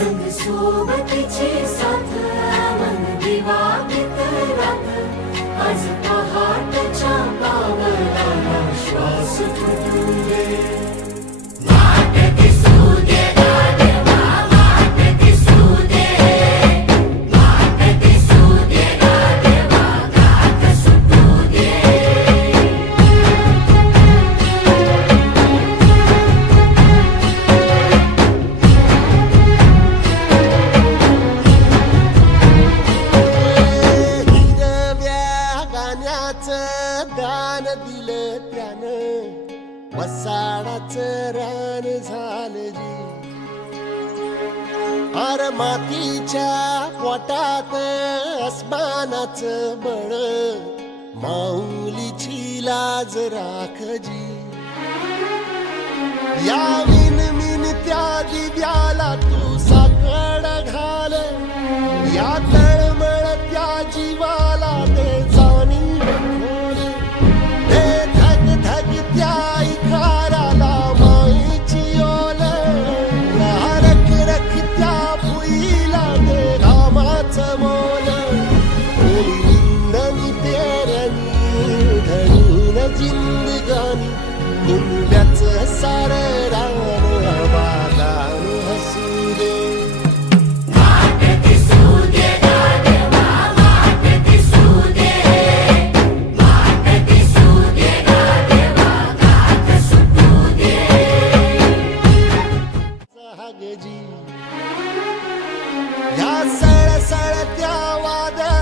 संग सोबतीची साथ मन दिवाळीत रात आज पहाटच्या पावलाला श्वास फुटू दे वाट दिसू दे गाढवा वाट दिसू दे वाट दिसू दे गाढवा गाठ सुटू दे दान दिलं त्यानं वसाडाचं रान झालं जी अर मातीच्या पोटात अस्मानाचं बळ माऊलीची लाज राखजी या विनमिन त्या दिव्याला तू साकड घाल या तळमळ त्या जीवाला दे जिंदगानी कुंब्याचं सार रान आबादान हसू दे वाट दिसू दे गाढवा वाट दिसू दे वाट दिसू दे गाढवा गाठ सुटू दे जहागजी या सळसळत्या वादळात